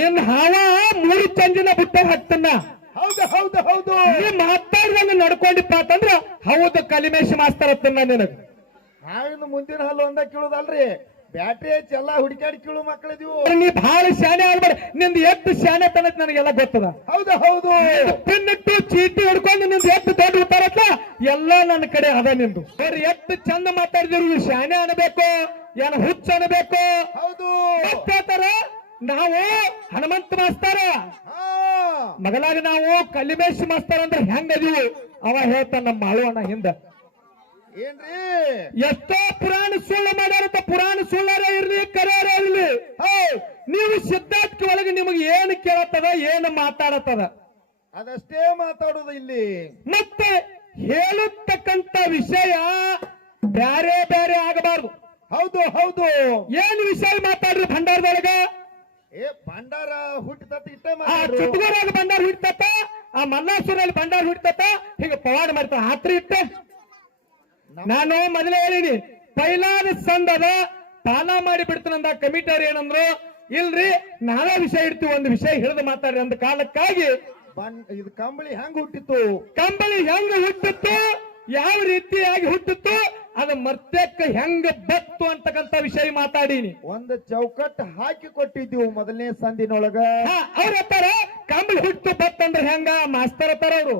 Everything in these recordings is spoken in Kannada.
ನಿನ್ನ ಹಾವ ಮೂರು ಚಂಜಿನ ಬುಟ್ಟ ಹಾಕ್ತನ್ನ. ಹೌದು ಹೌದು ಹೌದು. ನೀ ಮಾತಾಡ್ದಂಗ ನಡ್ಕೊಂಡಿಪ್ಪ ಅಂತಂದ್ರ ಹೌದು ಕಲಿಮೇಶ್ ಮಾಸ್ತರ್ ಅತ್ತನ್ನ ನಿನಗ. ಹಾವಿನ ಮುಂದಿನ ಹಲ್ಲು ಒಂದ ಕೀಳುದಲ್ರಿ, ಬ್ಯಾಟ್ರಿ ಹಚ್ಚಿ ಎಲ್ಲಾ ಹುಡುಕಾಡಿ ಕೀಳು ಮಕ್ಕಳಿದೀವು. ನೀ ಬಹಳ ಶಾನೆ ಆಗ್ಬೇಡ, ನಿಂದ ಎಷ್ಟು ಶಾನೆ ತನಕ ನನಗೆಲ್ಲ ಗೊತ್ತದ. ಹೌದು ಹೌದು. ಪಿನ್ನಿಟ್ಟು ಚೀಟಿ ಹಿಡ್ಕೊಂಡು ನಿಂದ ಎಷ್ಟು ದೊಡ್ಡ ಉತ್ತಾರತ್ತ ಎಲ್ಲ ನನ್ನ ಕಡೆ ಅದ ನಿಂದು. ಅವ್ರು ಎಷ್ಟು ಚಂದ ಮಾತಾಡಿದ್ರು ಶಾನೆ ಅನ್ಬೇಕು ಏನ ಹುಚ್ಚ ಅನ್ಬೇಕು. ಹೌದು. ಹೇಳ್ತಾರ ನಾವು ಹನುಮಂತ ಮಾಸ್ತರ ಮಗಲಾಗ ನಾವು ಕಲಿಮೇಶ್ ಮಾಸ್ತರ್ ಅಂದ್ರೆ ಹೆಂಗದೀವಿ ಅವ ಹೇಳ್ತಾನ ನಮ್ಮ ಮಾಳುವಣ್ಣ ಹಿಂದ. ಏನ್ರಿ ಎಷ್ಟೋ ಪುರಾಣ ಸುಳ್ಳು ಮಾಡ್ಯಾರಂತ, ಪುರಾಣ ಸುಳ್ಳಾರ ಇರ್ಲಿ ಕರೆಯಾರ ಇರ್ಲಿ, ನೀವು ಸಿದ್ಧಾರ್ಥಿ ಒಳಗೆ ನಿಮಗೆ ಏನು ಕೇಳತ್ತದ ಏನು ಮಾತಾಡತ್ತದ ಅದಷ್ಟೇ ಮಾತಾಡೋದು ಇಲ್ಲಿ. ಮತ್ತೆ ಹೇಳತಕ್ಕಂತ ವಿಷಯ ಬ್ಯಾರೆ ಬ್ಯಾರೆ ಆಗಬಾರ್ದು. ಹೌದು ಹೌದು. ಏನು ವಿಷಯ ಮಾತಾಡ್ರಿ ಭಂಡಾರದೊಳಗ? ಭಂಡಾರ ಹುಟ್ಟಿತತ್ತ ಇಟ್ಟ ಚುಟ್ಗೂರಾಗ ಭಂಡಾರ ಹುಟ್ಟತ, ಆ ಮಲ್ಲಾಸೂರಲ್ಲಿ ಭಂಡಾರ ಹುಟ್ಟತ, ಹೀಗೆ ಪವಾಡ ಮಾಡ್ತಾರ ಹಾತ್ರಿ ಇಟ್ಟ. ನಾನು ಮೊದಲೇ ಹೇಳಿನಿ, ಪೈಲಾದ ಸಂದದ ಪಾಲ ಮಾಡಿ ಬಿಡ್ತಾನಂದ ಕಮಿಟರ್ ಏನಂದ್ರು, ಇಲ್ರಿ ನಾವೇ ವಿಷಯ ಇಡ್ತೀವಿ, ಒಂದು ವಿಷಯ ಹಿಡಿದು ಮಾತಾಡ್ರಿ ಅಂದ ಕಾಲಕ್ಕಾಗಿ ಇದು ಕಂಬಳಿ ಹೆಂಗ್ ಹುಟ್ಟಿತ್ತು, ಕಂಬಳಿ ಹೆಂಗ ಹುಟ್ಟಿತ್ತು, ಯಾವ ರೀತಿಯಾಗಿ ಹುಟ್ಟಿತ್ತು, ಅದು ಮರ್ತಕ್ಕೆ ಹೆಂಗ ಬತ್ತು ಅಂತಕ್ಕಂತ ವಿಷಯ ಮಾತಾಡೀನಿ. ಒಂದು ಚೌಕಟ್ಟು ಹಾಕಿ ಕೊಟ್ಟಿದ್ದೀವಿ ಮೊದಲನೇ ಸಂದಿನೊಳಗ. ಅವ್ರ ಹತ್ತಾರ ಕಂಬಳಿ ಹುಟ್ಟು ಬತ್ತಂದ್ರೆ ಹೆಂಗ ಮಾಸ್ತರ್ ಹತ್ತಾರ ಅವರು.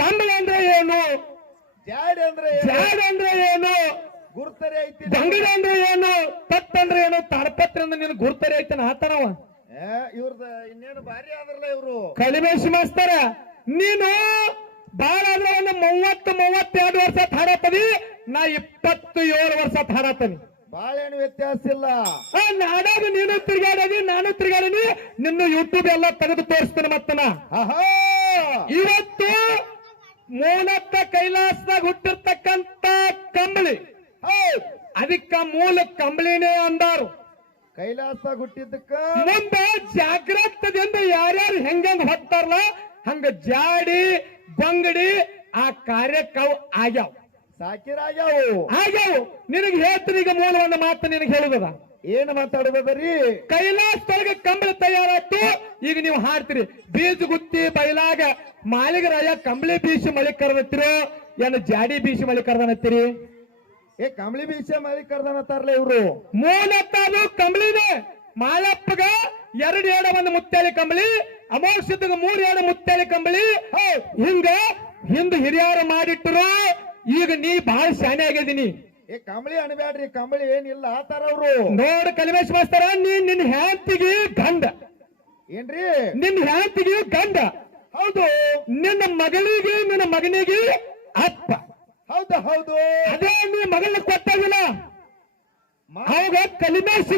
ಕಂಬಳಿ ಅಂದ್ರೆ ಏನು, ಜಾಡಿ ಅಂದ್ರೆ ಏನು, ಗುರ್ತರೆ ಐತಿ, ಬಂಗಡಿ ಅಂದ್ರೆ ಏನು, ತತ್ ಅಂದ್ರೆ ಏನು, ತಾಡಪತ್ರ ಅಂದ್ರೆ ನೀನು ಗುರ್ತರೆ ಐತನ ಆತನವ. ಇವ್ರದ ಇನ್ನೇನು ಭಾರಿ ಆದ್ರಲ್ಲ ಇವ್ರು ಕಲಿಮೇಶ್ ಮಾಸ್ತರ. ನೀನು ಬಾಳ ಆದ್ರೆ ಒಂದು 32 ವರ್ಷ ಹಾಡತ್ತದಿ, ನಾ 27 ವರ್ಷ ಹಾಡತ್ತನಿ. ಬಾಳೇನು ವ್ಯತ್ಯಾಸ ಇಲ್ಲ. ನಾಡಾಗ ನೀನು ತಿರ್ಗಾಡದಿ, ನಾನು ತಿರ್ಗಾಡೀನಿ, ನಿನ್ನ ಯೂಟ್ಯೂಬ್ ಎಲ್ಲ ತೆಗೆದು ತೋರಿಸ್ತೇನೆ. ಮತ್ತನ ಇವತ್ತು ಮೂಲಕ ಕೈಲಾಸದಾಗ ಹುಟ್ಟಿರ್ತಕ್ಕಂತ ಕಂಬಳಿ, ಅದಕ್ಕ ಮೂಲ ಕಂಬಳಿನೇ ಅಂದಾರು. ಕೈಲಾಸ ಹುಟ್ಟಿದ್ದಕ್ಕ ಮುಂದ ಜಾಗ್ರತದಿಂದ ಯಾರ್ಯಾರು ಹೆಂಗಂಗ್ ಹೊತ್ತಾರಲ್ಲ ಹಂಗ ಜಾಡಿ ಬಂಗಡಿ ಆ ಕಾರ್ಯಕ್ಕವು ಆಗ್ಯಾವ, ಆಗ್ಯಾವು. ನಿನಗೆ ಹೇಳ್ತೀನಿ ಈಗ ಮೂಲ ಒಂದು ಮಾತು ನಿನಗೆ ಹೇಳುದದ. ಏನು ಮಾತಾಡುದರಿ? ಕೈಲಾಸದೊಳಗೆ ಕಂಬಳಿ ತಯಾರಾಯ್ತು, ಈಗ ನೀವು ಹಾಡ್ತೀರಿ ಬೀಜ ಗುತ್ತಿ ಬೈಲಾಗ ಮಾಲಿಗರಾಯ ಕಂಬಳಿ ಬೀಸಿ ಮಳಿ ಕರ್ದತ್ತಿರೋ ಏನು ಜಾಡಿ ಬೀಸಿ ಮಳಿ ಕರ್ದನತ್ತೀರಿ? ಕಂಬಳಿ ಬೀಸಿ ಮಳಿ ಕರ್ದನತ್ತಾರಲ್ಲ ಇವ್ರು. ಮೂಲತಃ ಕಂಬಳಿನೇ. ಮಾಳಪ್ಪಗ 2 ಏಡ ಒಂದು ಮುತ್ಯಾಲಿ ಕಂಬಳಿ, ಅಮೋಷದಾಗ 3 ಏಡ ಮುತ್ಯಾಲಿ ಕಂಬಳಿ, ಹಿಂಗ ಹಿಂದ ಹಿರಿಯರು ಮಾಡಿಟ್ಟರು. ಈಗ ನೀ ಬಹಳ ಶಾನೆ ಆಗಿದ್ದೀನಿ. ಕಂಬಳಿ ಅನ್ಬ್ಯಾಡ್ರಿ, ಕಂಬಳಿ ಏನಿಲ್ಲ ಆತಾರ ಅವ್ರು. ನೋಡ ಕಲಿಮೇಶ್ ಮಾಸ್ತರ, ನಿನ್ನ ಹ್ಯಾಂತಿಗೆ ಗಂಡ ಏನ್ರಿ? ನಿನ್ನ ಹ್ಯಾಂತಿಗೆ ಗಂಡ. ಹೌದು. ನಿನ್ನ ಮಗಳಿಗೆ ನಿನ್ನ ಮಗನಿಗೆ ಅಪ್ಪ. ಹೌದು ಹೌದು. ಅದೇ ನೀ ಮಗಳನ್ನ ಕೊಟ್ಟಾಗಿಲ್ಲ, ಅವಾಗ ಕಲಿಮೇಶ್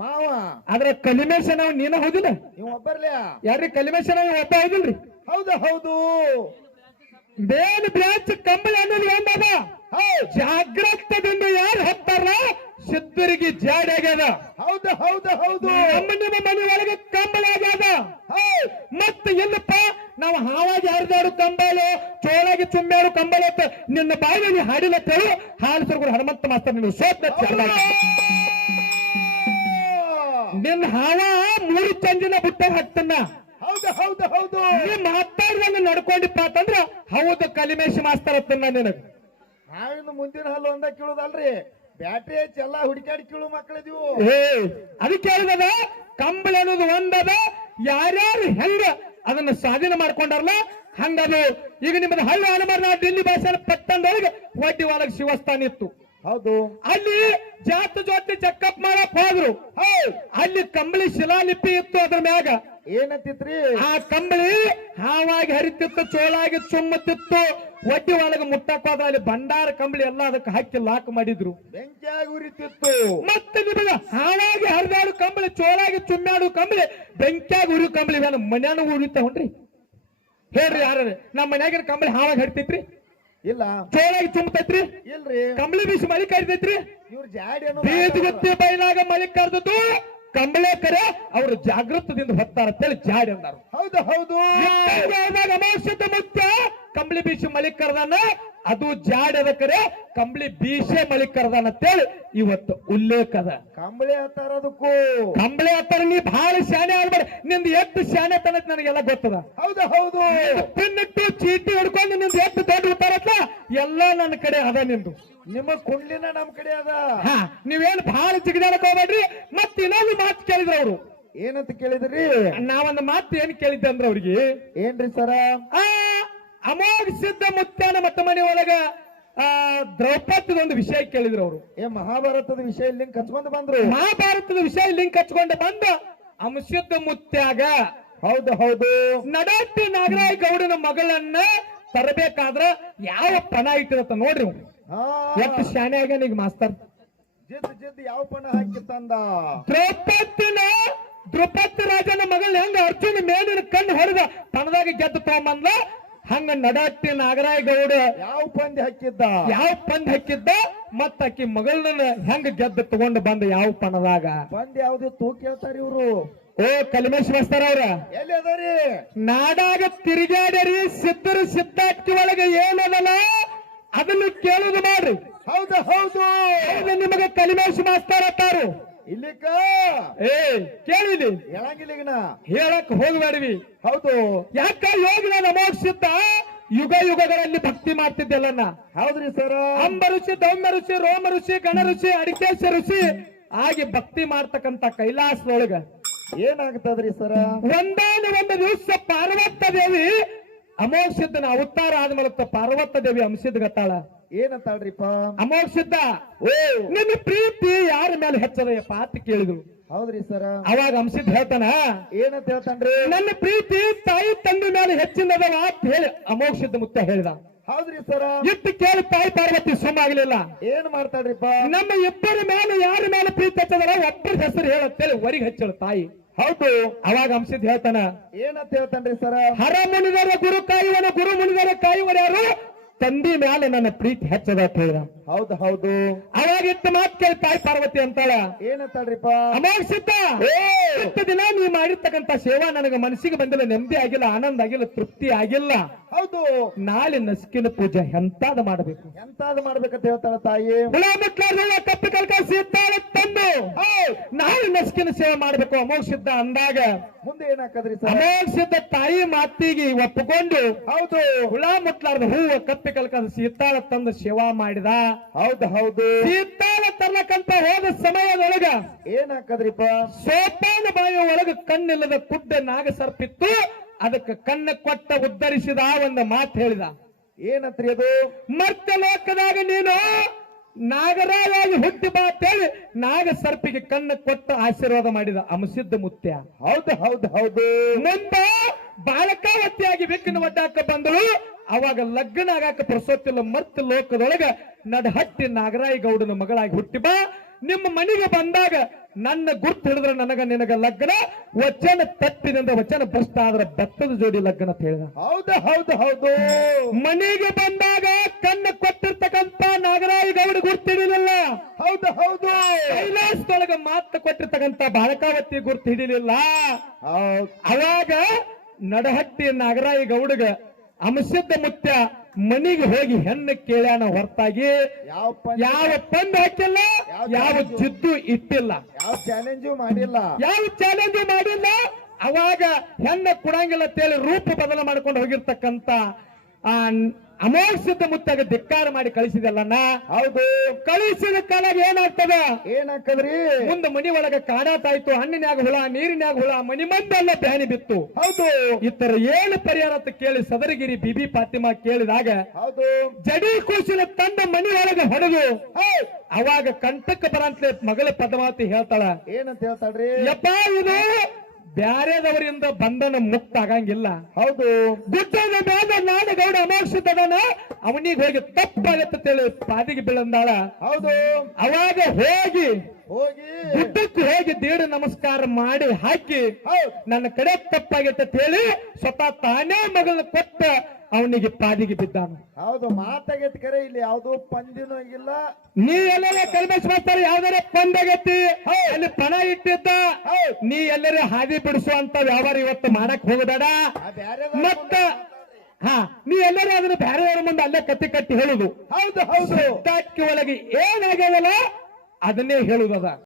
ಮಾವ. ಆದ್ರೆ ಕಲಿಮೇಶ ನಾವು ನೀನ ಹೌದಿಲ್ಲ, ನೀವು ಒಬ್ಬರ್ಲ್ಯಾ? ಯಾರ್ರಿ ಕಲಿಮೇಶ ನಾವು ಒಬ್ಬ ಹೌದಿಲ್ರಿ? ಹೌದು ಹೌದು. ಬೇನ್ ಬ್ರಾಂಚ್ ಕಂಬಳಿ ಅನ್ನೋದು ಒಂದದ. ಜಾಗ್ರತದಿಂದ ಯಾರು ಹತ್ತಾರಲ್ಲ ಸಿದ್ಧರಿಗೆ ಜಾಡಿ ಆಗ್ಯದ. ಹೌದು ಹೌದು ಹೌದು. ನಿಮ್ಮ ಮನೆ ಒಳಗೆ ಕಂಬಳಿ ಆಗ್ಯದ. ಮತ್ತೆ ಎಲ್ಲಪ್ಪ ನಾವು ಹಾವಾಗಿ ಹರಿದಾಡು ಕಂಬಳು, ಚೋಳಾಗಿ ಚುಮ್ಮಾಡು ಕಂಬಳಿ ಅಂತ ನಿನ್ನ ಬಾಯಿಗೆ ಹಾಡಿಲ್ಲ ತೇಳು ಹಾಲು ಸರ್ಗುರು ಹನುಮಂತ ಮಾಸ್ತರ್ ನೀನು ಸೋತ್ ನಿನ್ನ ಹಾವ 3 ಚಂಜಿನ ಬುಟ್ಟ ಹಾಕ್ತನ್ನ. ಹೌದು ಹೌದು ಹೌದು. ನೀ ಮಾತಾಡ್ದಂಗ ನಡ್ಕೊಂಡಿಪ್ಪ ಅಂತಂದ್ರ ಹೌದು ಕಲಿಮೇಶ್ ಮಾಸ್ತರ್ ಅತ್ತನ್ನ ನಿನಗ. ಹಾವಿನ ಮುಂದಿನ ಹಲ್ಲು ಒಂದ ಕೀಳುದಲ್ರಿ, ಬ್ಯಾಟ್ರಿ ಹಚ್ಚಿ ಎಲ್ಲಾ ಹುಡುಕಾಡಿ ಕೀಳು ಮಕ್ಕಳಿದೀವು. ಅದಕ್ಕೆ ಹೇಳಿದ ಕಂಬಳಿ ಅನ್ನೋದು ಒಂದದ, ಯಾರ್ಯಾರು ಹೆಂಗ ಅದನ್ನ ಸ್ವಾಧೀನ ಮಾಡ್ಕೊಂಡಾರಲ್ಲ ಹಂಗದು. ಈಗ ನಿಮ್ಮದು ಹಳ್ಳಿ ಹನುಮಾನ ಡಿಲ್ಲಿ ಭಾಷೆ ಪಟ್ಟಣದೊಳಗೆ ಒಡ್ಡಿ ಒಳಗೆ ಶಿವಸ್ಥಾನ ಇತ್ತು. ಹೌದು. ಅಲ್ಲಿ ಜಾತ ಜೊತೆ ಚೆಕಪ್ ಮಾಡಕ್ ಹೋದ್ರು. ಅಲ್ಲಿ ಕಂಬಳಿ ಶಿಲಾಲಿಪಿ ಇತ್ತು, ಅದ್ರ ಮ್ಯಾಗ ಏನಂತಿತ್ರಿ? ಆ ಕಂಬಳಿ ಹಾವಾಗಿ ಹರಿತಿತ್ತು, ಚೋಳಾಗಿ ಚುಮ್ಮತ್ತಿತ್ತು. ಒಡ್ಡಿ ಒಳಗೆ ಮುಟ್ಟಕ್ ಹೋದ ಅಲ್ಲಿ ಭಂಡಾರ ಕಂಬಳಿ ಎಲ್ಲ ಅದಕ್ಕೆ ಹಾಕಿ ಲಾಕ್ ಮಾಡಿದ್ರು, ಬೆಂಕಿಯಾಗಿ ಉರಿತಿತ್ತು. ಮತ್ತೆ ನಿಮಗೆ ಹಾವಾಗಿ ಹರಿದಾಡು ಕಂಬಳಿ, ಚೋಳಾಗಿ ಚುಮ್ಮಾಡು ಕಂಬಳಿ, ಬೆಂಕಿಯಾಗಿ ಉರಿ ಕಂಬಳಿ ಮನ್ಯಾನ ಉರಿತಾವನ್ರಿ? ಹೇಳ್ರಿ ಯಾರ ನಮ್ಮ ಮನ್ಯಾಗಿನ ಕಂಬಳಿ ಹಾವಾಗಿ ಹರಿತೈತ್ರಿ? ಇಲ್ಲ. ಚೋಳಾಗಿ ಚುಮ್ತೈತ್ರಿ? ಇಲ್ರಿ. ಕಂಬಳಿ ಬೀಸಿ ಮಳಿ ಕರಿತೈತ್ರಿ? ಇವ್ರ ಜಾಡಿ ಬೀಜ ಗುತ್ತಿ ಬೈಲಾಗ ಮಳಿ ಕರೆದದ್ದು ಕಂಬಳೆ ಕರೆ ಅವರು ಜಾಗೃತದಿಂದ ಹೊತ್ತಾರ ಅಂತೇಳಿ ಜಾಡಿ ಅಂದಾರ. ಹೌದು ಹೌದು. ಅಮಾವಾಸ್ಯದ ಮುಖ್ಯ ಕಂಬಳಿ ಬೀಸಿ ಮಳಿ ಕರೆದನ್ನ ಅದು ಜಾಡದ ಕರೆ ಕಂಬಳಿ ಬೀಸೆ ಮಳಿ ಕರ್ದಾನ ಅಂತೇಳಿ ಇವತ್ತು ಉಲ್ಲೇಖ ಅದ. ಕಂಬಳಿ ಹತ್ತಾರ ಅದಕ್ಕೂ ಕಂಬಳಿ ಹತ್ತಾರ ನೀ ಬಹಳ ಶಾಣೆ ಆಗ್ಬೇಡ. ನಿಂದ ಎಷ್ಟು ಶಾಣೆ ತನಕ ನನಗೆಲ್ಲ ಗೊತ್ತದ. ಹೌದು ಹೌದು ಪಿನ್ನಿಟ್ಟು ಚೀಟಿ ಹಿಡ್ಕೊಂಡು ನಿಂದ ಎಷ್ಟು ದೊಡ್ಡ ಉತ್ತಾರತ್ತ ಎಲ್ಲ ನನ್ನ ಕಡೆ ಅದ ನಿಂದು. ನಿಮ್ಮ ಕುಂಡ್ಲಿನ ನಮ್ ಕಡೆ ಅದ. ಹಾ ನೀವೇನು ಬಹಳ ಜಿಗಿದಾಡಕ್ ಹೋಗ್ಬೇಡ್ರಿ. ಮತ್ ಇನ್ನೊಂದು ಮಾತು ಕೇಳಿದ್ರು ಅವ್ರು. ಏನಂತ ಕೇಳಿದ್ರಿ? ನಾವೊಂದು ಮಾತು ಏನ್ ಕೇಳಿದ್ದೆ ಅಂದ್ರ ಅವ್ರಿಗೆ, ಏನ್ರಿ ಸರ? ಅಮೋಘ ಸಿದ್ಧ ಮುತ್ಯಾನ ಮತ್ತ ಮನೆ ಒಳಗ ದ್ರೌಪದಿದ ಒಂದು ವಿಷಯ ಕೇಳಿದ್ರು ಅವರು. ಮಹಾಭಾರತದ ವಿಷಯ ಲಿಂಕ್ ಹಚ್ಕೊಂಡ್ ಬಂದ್ರು. ಮಹಾಭಾರತದ ವಿಷಯ ಲಿಂಕ್ ಹಚ್ಕೊಂಡು ಬಂದ ಅಮಸಿದ್ಧ ಮುತ್ಯಾಗ ಹೌದು ಹೌದು ನಡಾಟಿ ನಾಗರಾಯ ಗೌಡನ ಮಗಳನ್ನ ತರಬೇಕಾದ್ರ ಯಾವ ಪಣ ಇಟ್ಟಿರತ್ತ ನೋಡ್ರಿ. ಎಷ್ಟು ಶಾನೆ ಆಗ್ಯಾನ ಈಗ ಮಾಸ್ತರ್. ಜಿದ್ ಜಿದ್ ಯಾವ ಪಣ ಹಾಕಿ ತಂದ? ದ್ರೌಪದಿ ರಾಜನ ಮಗಳನ್ನ ಹೆಂಗ ಅರ್ಜುನ ಮೇಲಿನ ಕಣ್ಣು ಹೊಡೆದ ಪಣದಾಗ ಗೆದ್ದು ತಗೊಂಬಂದ, ಹಂಗ ನಡಾಟಿ ನಾಗರಾಯ ಗೌಡ ಯಾವ ಪಂದ್ಯ ಹಾಕಿದ್ದ ಮತ್ತ ಆಕಿ ಮಗಳನ್ನ ಹೆಂಗ ಗೆದ್ದು ತಗೊಂಡು ಬಂದ ಯಾವ ಪಣದಾಗ? ಪಂದ್ಯ ಯಾವ್ದು ತೂ ಕೇಳ್ತಾರ ಇವ್ರು. ಓ ಕಲಿಮೇಶ್ ಬಸ್ತಾರ ಅವ್ರ ಎಲ್ಲಿ ಅದಾರಿ? ನಾಡಾಗ ತಿರುಗಾಡರಿ ಸಿದ್ಧರು ಸಿದ್ಧಾರ್ಥಿ ಒಳಗೆ ಏನದಲ್ಲ ಅದನ್ನು ಕೇಳುದು ಮಾಡ್ರಿ. ಹೌದು ಹೌದು ನಿಮಗೆ ಕಲಿಮೇಶ್ ಮಾಸ್ತಾರ ಅತ್ತಾರು. ಇಲ್ಲಿಕ ಕೇಳಿಲಿ ಹೇಳಂಗಿಲ್ಲ ಹೇಳಕ್ ಹೋಗ್ಬೇಡ್ವಿ. ಹೌದು ಯಾಕ ಯೋಗಿನ ನಮೋಕ್ಷಿದ್ದ ಯುಗ ಯುಗಗಳಲ್ಲಿ ಭಕ್ತಿ ಮಾಡ್ತಿದ್ದೆಲ್ಲ. ಹೌದ್ರಿ ಸರ್. ಅಂಬ ಋಷಿ, ದೌಮ್ಯ ಋಷಿ, ರೋಮ ಋಷಿ, ಗಣ ಋಷಿ, ಅಡಿಕೇಶ ಋಷಿ ಆಗಿ ಭಕ್ತಿ ಮಾಡ್ತಕ್ಕಂತ ಕೈಲಾಸದೊಳಗ ಏನಾಗ್ತದ್ರಿ ಸರ? ಒಂದು ದಿವಸ ಪಾರ್ವತ ದೇವಿ ಅಮೋಕ್ಷಿದ್ದನ ಅವತಾರ ಆದ್ಮೇಲೆ ಪಾರ್ವತ ದೇವಿ ಅಂಶಿದ್ಗತ್ತಾಳ. ಏನಂತಾಳ್ರಿಪ್ಪ? ಅಮೋಕ್ಷಿದ್ದ ನಿನ್ನ ಪ್ರೀತಿ ಯಾರ ಮೇಲೆ ಹೆಚ್ಚದಯ್ಯಪ್ಪ ಅಂತ ಕೇಳಿದ್ರು. ಹೌದ್ರಿ ಸರ. ಅವಾಗ ಅಂಶಿದ್ ಹೇಳ್ತಾನ, ಏನಂತ ಹೇಳ್ತಾನ್ರಿ? ನನ್ನ ಪ್ರೀತಿ ತಾಯಿ ತಂದೆ ಮೇಲೆ ಹೆಚ್ಚಿನದವ ಅಂತ ಹೇಳಿ ಅಮೋಕ್ಷಿದ್ದ ಮುತ್ತ ಹೇಳಿದ. ಹೌದ್ರಿ ಸರ. ಇಟ್ಟು ಕೇಳಿ ತಾಯಿ ಪಾರ್ವತಿ ಸುಮ್ಮಾಗ್ಲಿಲ್ಲ. ಏನ್ ಮಾಡ್ತಾಳ್ರಿಪ್ಪ? ನಮ್ಮ ಇಬ್ಬರ ಮೇಲೆ ಯಾರ ಮೇಲೆ ಪ್ರೀತಿ ಹೆಚ್ಚದಲ್ಲ ಒಬ್ಬರ ಹೆಸರು ಹೇಳತ್ತೇಳಿ ಹೊರಗೆ ಹೆಚ್ಚಳ ತಾಯಿ. ಹೌದು. ಅವಾಗ ಅಂಶಿದ್ ಹೇಳ್ತಾನ, ಏನಂತ ಹೇಳ್ತಾನ್ರಿ ಸರ? ಹರ ಮುನಿದರ ಗುರು ಕಾಯುವನ, ಗುರು ಮುನಿದರ ಕಾಯುವನ ಯಾರು? ತಂದಿ ಮೇಲೆ ನನ್ನ ಪ್ರೀತಿ ಹೆಚ್ಚದ ಅಂತ ಹೇಳಿದ. ಹೌದು ಹೌದು. ಅವಾಗ ಇಟ್ಟು ಮಾತು ಕೇಳಿ ತಾಯಿ ಪಾರ್ವತಿ ಅಂತಾಳ, ಏನಂತಾಳ್ರಿಪ್ಪ? ಅಮೋಕ್ಷಿದ್ದ ಇಷ್ಟು ದಿನ ನೀ ಮಾಡಿರ್ತಕ್ಕಂತ ಸೇವಾ ನನಗೆ ಮನಸ್ಸಿಗೆ ಬಂದಿಲ್ಲ, ನೆಮ್ಮದಿ ಆಗಿಲ್ಲ, ಆನಂದ ಆಗಿಲ್ಲ, ತೃಪ್ತಿ ಆಗಿಲ್ಲ. ಹೌದು. ನಾಳೆ ನಸ್ಕಿನ ಪೂಜೆ ಎಂತಾದ ಮಾಡಬೇಕು, ಎಂತಾದ ಮಾಡ್ಬೇಕಂತ ಹೇಳ್ತಾಳ ತಾಯಿ. ಹುಳ ಮುಟ್ಲಾರ್ದ ಕಪ್ಪಿ ಕಲ್ಕ ಸಿದ್ದಾಳ ತಂದು ನಾಳೆ ನಸ್ಕಿನ ಸೇವೆ ಮಾಡ್ಬೇಕು ಅಮೋಕ್ಷಿದ್ದ ಅಂದಾಗ ಮುಂದೆ ಏನಾಕದ್ರಿ ಸರ್? ಅಮೋಕ್ಷಿದ್ದ ತಾಯಿ ಮಾತಿಗೆ ಒಪ್ಪಿಕೊಂಡು ಹೌದು ಹುಳ ಮುಟ್ಲಾರ್ದ ಹೂವ ಕಪ್ಪಿ ಕಲ್ಕ ಸೀತಾಳ ತಂದು ಸೇವಾ ಮಾಡಿದ. ಹೌದು ಹೌದು. ಸೀತಾಳ ತರ್ಲಕ್ಕಂತ ಹೋದ ಸಮಯದೊಳಗ ಏನಾಕದ್ರಿಪ್ಪ? ಸೋಪಾನ ಬಾಯಿಯ ಒಳಗ ಕಣ್ಣಿಲ್ಲದ ಕುಡ್ಡ ನಾಗ ಸರ್ಪಿತ್ತು. ಅದಕ್ಕೆ ಕಣ್ಣ ಕೊಟ್ಟ ಉದ್ಧರಿಸಿದ ಒಂದು ಮಾತು ಹೇಳಿದ. ಏನಂತ್ರಿ ಅದು? ಮರ್ತ್ಯ ಲೋಕದಾಗ ನೀನು ನಾಗರಾಜಾಗಿ ಹುಟ್ಟಿ ಬಾ ಅಂತೇಳಿ ನಾಗ ಸರ್ಪಿಗೆ ಕಣ್ಣ ಕೊಟ್ಟು ಆಶೀರ್ವಾದ ಮಾಡಿದ ಅಮಸಿದ್ಧ ಮುತ್ಯ. ಹೌದು ಹೌದು ಹೌದು. ಮುಂದ ಬಾಲಕಾವತಿಯಾಗಿ ಬೆಕ್ಕಿನ ಒಡ್ಡಾಕ ಬಂದಳು. ಅವಾಗ ಲಗ್ನ ಆಗಾಕ ಪ್ರಸೋತಿಲ್ಲ. ಮರ್ತ ಲೋಕದೊಳಗ ನಡಹಟ್ಟಿ ನಾಗರಾಯ ಗೌಡನ ಮಗಳಾಗಿ ಹುಟ್ಟಿ ಬಾ. ನಿಮ್ಮ ಮನೆಗೆ ಬಂದಾಗ ನನ್ನ ಗುರ್ತು ಹಿಡಿದ್ರೆ ನನಗ ನಿನಗ ಲಗ್ನ, ವಚನ ತಪ್ಪಿನಿಂದ ವಚನ ಭ್ರಷ್ಟ ಆದ್ರೆ ಬೆತ್ತದ ಜೋಡಿ ಲಗ್ನ ಅಂತ ಹೇಳಿದ. ಹೌದು ಹೌದು ಹೌದು. ಮನೆಗೆ ಬಂದಾಗ ಕಣ್ಣ ಕೊಟ್ಟಿರ್ತಕ್ಕಂತ ನಾಗರಾಯ ಗೌಡ ಗುರ್ತಿಡಿಲಿಲ್ಲ. ಹೌದು ಹೌದು. ಕೈಲಾಸದೊಳಗ ಮಾತು ಕೊಟ್ಟಿರ್ತಕ್ಕಂತ ಬಾಳಕಾವತಿ ಗುರ್ತು ಹಿಡಿಲಿಲ್ಲ. ಅವಾಗ ನಡಹಟ್ಟಿ ನಾಗರಾಯ ಗೌಡಗ ಅಮಸಿದ್ಧ ಮುತ್ಯ ಮನಿಗೆ ಹೋಗಿ ಹೆಣ್ಣು ಕೇಳ್ಯಾನ ಹೊರತಾಗಿ ಯಾವ ಪಂದ್ ಹಾಕಿಲ್ಲ, ಯಾವ ಜಿದ್ದು ಇಟ್ಟಿಲ್ಲ, ಯಾವ ಚಾಲೆಂಜು ಮಾಡಿಲ್ಲ. ಅವಾಗ ಹೆಣ್ಣ ಕೊಡಂಗಿಲ್ಲ ಅಂತೇಳಿ ರೂಪ ಬದಲ ಮಾಡ್ಕೊಂಡು ಹೋಗಿರ್ತಕ್ಕಂತ ಅಮೋಕ್ಷಿದ್ಧ ಮುತ್ತಾಗ ಧಿಕ್ಕಾರ ಮಾಡಿ ಕಳಿಸಿದಲ್ಲ. ಹೌದು. ಕಳಿಸಿದ ಕಾಲಾಗ ಏನಾಗ್ತದ್ರಿ? ಮುಂದೆ ಮನಿ ಒಳಗ ಕಾಡಾತಾಯ್ತು. ಹಣ್ಣಿನ್ಯಾಗ ಹುಳ, ನೀರಿನ್ಯಾಗ ಹುಳ, ಮನಿ ಮಂದೆಲ್ಲ ಬ್ಯಾನಿ ಬಿತ್ತು. ಹೌದು. ಇತರ ಏನು ಪರಿಹಾರ ಅಂತ ಕೇಳಿ ಸದರಗಿರಿ ಬಿಬಿ ಫಾತಿಮಾ ಕೇಳಿದಾಗ ಹೌದು ಜಡಿ ಕೂಸಿನ ತಂಡ ಮನಿ ಒಳಗ ಹೊಡೆದು ಅವಾಗ ಕಂಟಕ್ಕೆ ಬರಂತಲೇ ಮಗಳ ಪದ್ಮಾವತಿ ಹೇಳ್ತಾಳ. ಏನಂತ ಹೇಳ್ತಾಳ್ರಿ? ಯಪ್ಪ ಇದು ಬ್ಯಾರೆದವರಿಂದ ಬಂಧನ ಮುಕ್ತ ಆಗಂಗಿಲ್ಲ. ಹೌದು. ಗುಡ್ಡದ ಮೇಲೆ ನಾಡಗೌಡ ಅಮೋಕ್ಷಿದ್ದನ ಅವನಿಗೆ ಹೋಗಿ ತಪ್ಪಾಗತ್ತೇಳಿ ಪಾದಿಗೆ ಬೀಳಂದಾಳ. ಹೌದು. ಅವಾಗ ಹೋಗಿ ಗುಡ್ಡಕ್ಕೆ ಹೋಗಿ ದೇಡ ನಮಸ್ಕಾರ ಮಾಡಿ ಹಾಕಿ ನನ್ನ ಕಡೆ ತಪ್ಪಾಗೈತೆ ಹೇಳಿ ಸ್ವತಃ ತಾನೇ ಮಗಳನ್ನ ಕೊಟ್ಟ ಅವನಿಗೆ ಪಾದಿಗೆ ಬಿದ್ದಾನ. ಹೌದು. ಮಾತಾಗೈತಿ ಕರೆ, ಇಲ್ಲಿ ಯಾವ್ದು ಪಂದಿನೂ ಇಲ್ಲ. ನೀ ಎಲ್ಲರ ಕಲ್ಮೇಶ್ ಮಾಡ್ತಾರೆ ಯಾವ್ದಾರ ಪಂದಾಗೈತಿ ಅಲ್ಲಿ ಪಣ ಇಟ್ಟಿದ್ದ. ನೀ ಎಲ್ಲರ ಹಾದಿ ಬಿಡಿಸುವಂತ ವ್ಯವಹಾರ ಇವತ್ತು ಮಾಡಕ್ ಹೋಗಬೇಡ. ಮತ್ತ ಹಾ ನೀ ಎಲ್ಲರೂ ಅದನ್ನ ಬೇರೆಯವ್ರ ಮುಂದೆ ಅಲ್ಲೇ ಕತ್ತಿ ಕಟ್ಟಿ ಹೇಳುದು. ಹೌದು ಹೌದು ಟಾಕಿ ಒಳಗೆ ಏನಾಗ್ಯಾವಲ್ಲ ಅದನ್ನೇ ಹೇಳುದದ.